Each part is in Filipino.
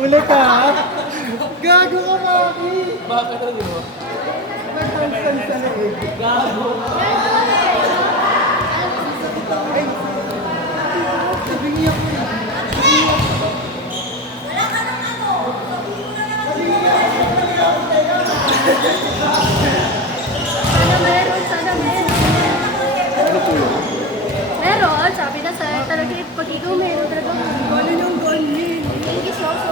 Ulit ka? Gago ka, Maki! Bakit ano, di ba? Nag-handstand sa leeg. Gago. Ay! Sabihin ko na. Sana meron, sana meron. Ano po yun? Meron, sabi na sa talaga pag ikaw meron talaga. Gano'n yung galing. Thank you so much.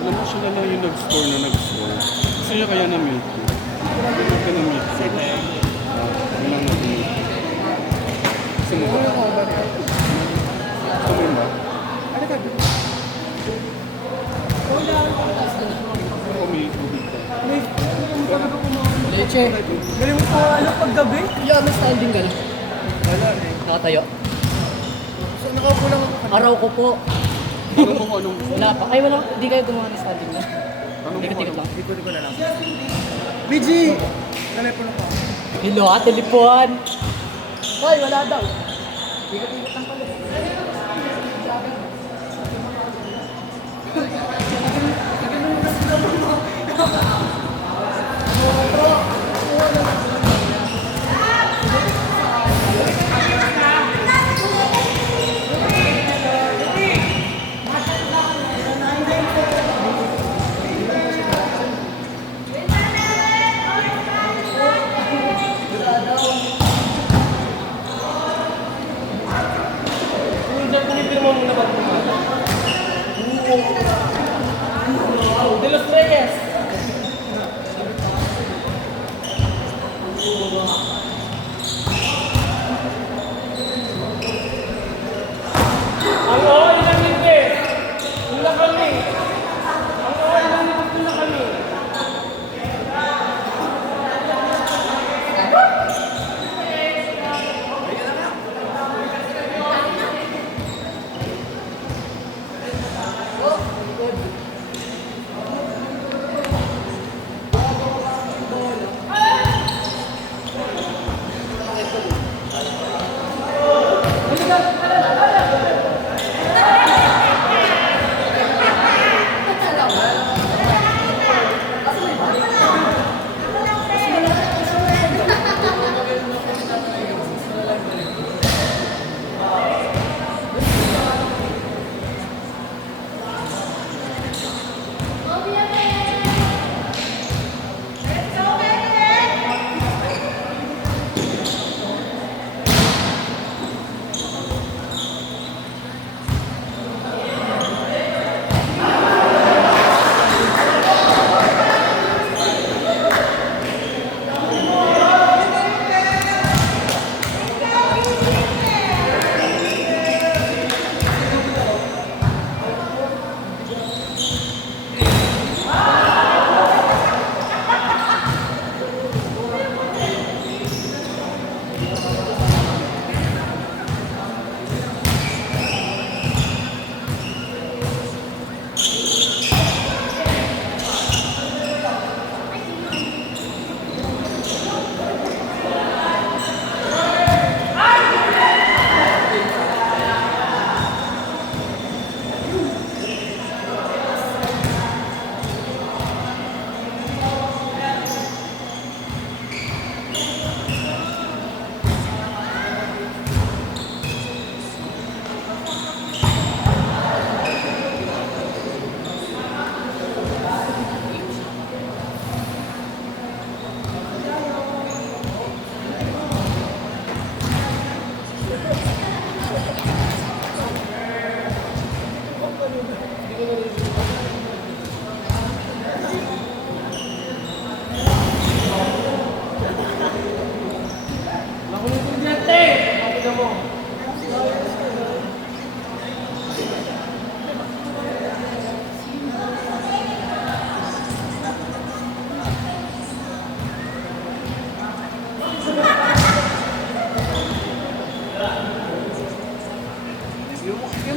Alam mo siya na lang yung nag-score na nag-score. Gusto niya kaya na-mute ko. Huwag ka na-mute ko. Wala na mute. Gusto mo ba? Gusto mo ba? Ano ka? Ako may tubig ka. Leche. Galing mo pa ano paggabi? Yeah, may standing ka na. Wala eh. Nakatayo. So nakaupo lang ako. Araw ko po. Tanong mo kung anong... Wala pa. Ay, wala. Hindi kayo gumawa ng standing na. Tanong mo kung Tikot-tikot lang. Hindi ko na lang. BG! Telepono ko. Hello, telepon. Hoy, wala daw. Tikot-tikot lang pala. De los Reyes.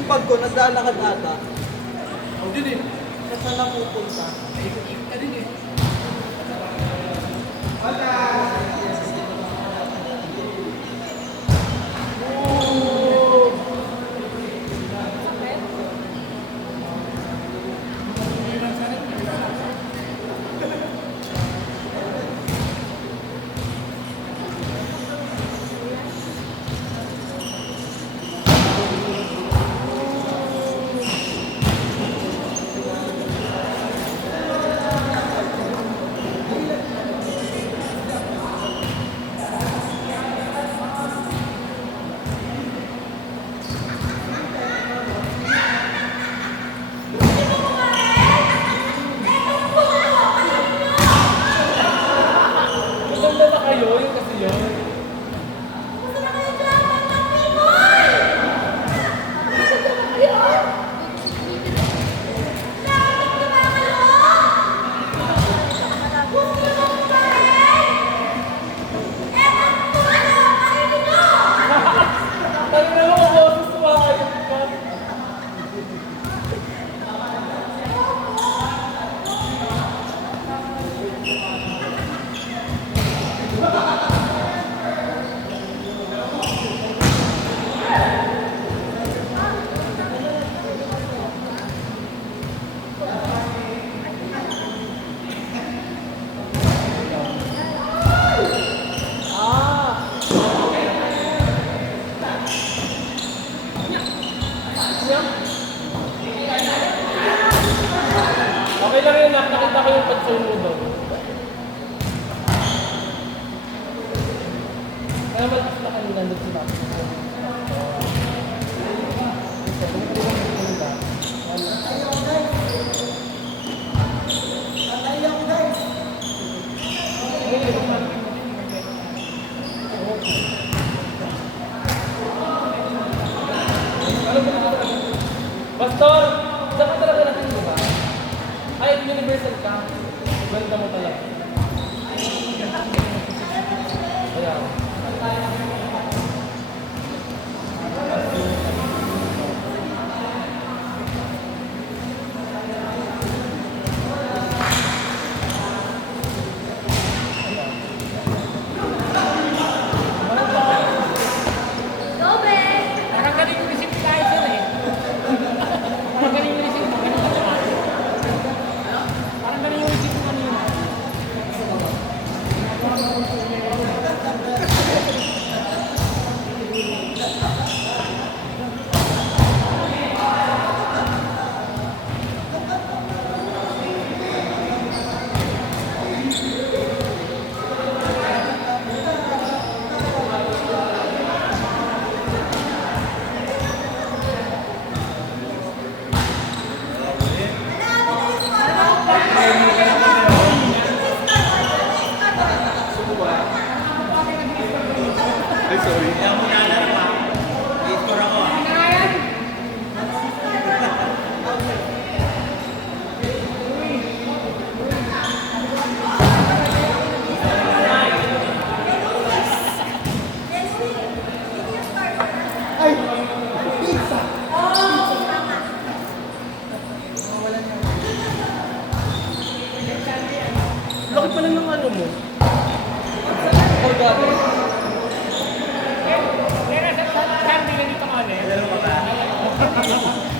yung bag ko, naglalakad ata. O, din eh. Saan na pupunta? Ikot-ikot ka din eh. Maganda na kayo, yun kasi yun. Tayo na lang ako, susumahay ka. Okay lang yun, nakita ko yung pagsumo daw. Kaya malakas na kanina nandun sila. Pastor, saan ka talaga natin, di ba? Ay, universal ka. Banda mo pala. Ayan. Dobre! Parang galing yung receipt tayo sir eh. Parang galing yung receipt mo. Ganun ka naman. Parang galing yung receipt mo kanina. Ay, sorry. Laki pala ng ano mo. Hold up. Kaya saan din ganito ka ano eh?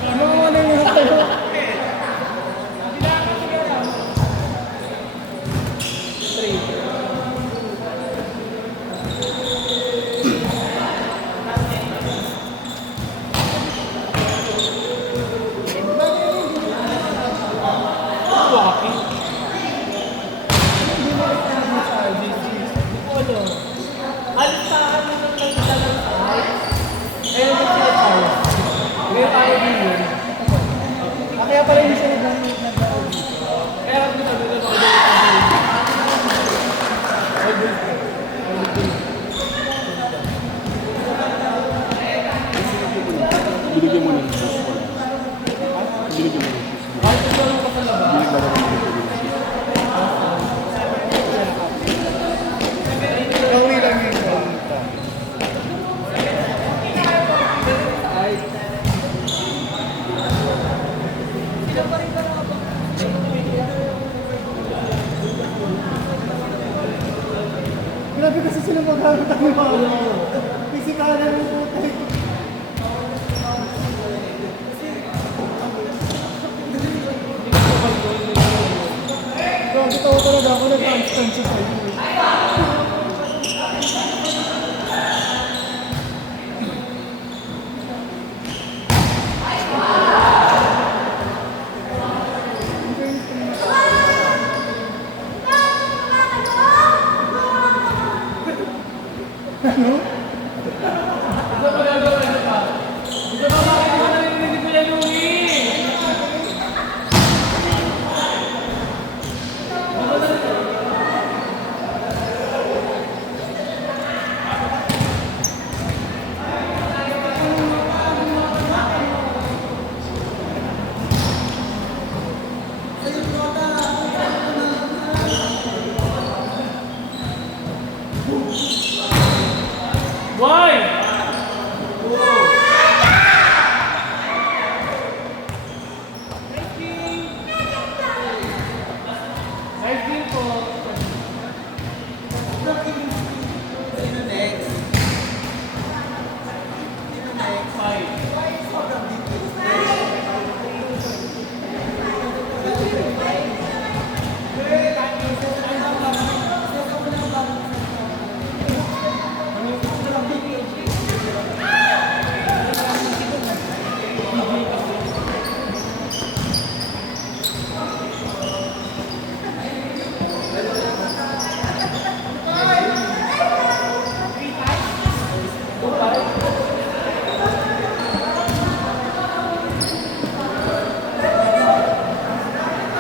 Ano mo na yung tayo? Walking. Alis sa akin ng pagkita ng side. Eh, yung sila tayo. Ngayon tayo din yun. Kaya pala yung siya nag-download na daw. Kaya kami sabi ko sa Binigyan mo ng sauce wala. Binigyan mo ng sauce. kahit ito lang pa sa labas. Binigyan mo ng sauce. Kawi lang yung kaunta. Pisikalan mo po. Totoo talaga ako nag-constant siya sa'yo.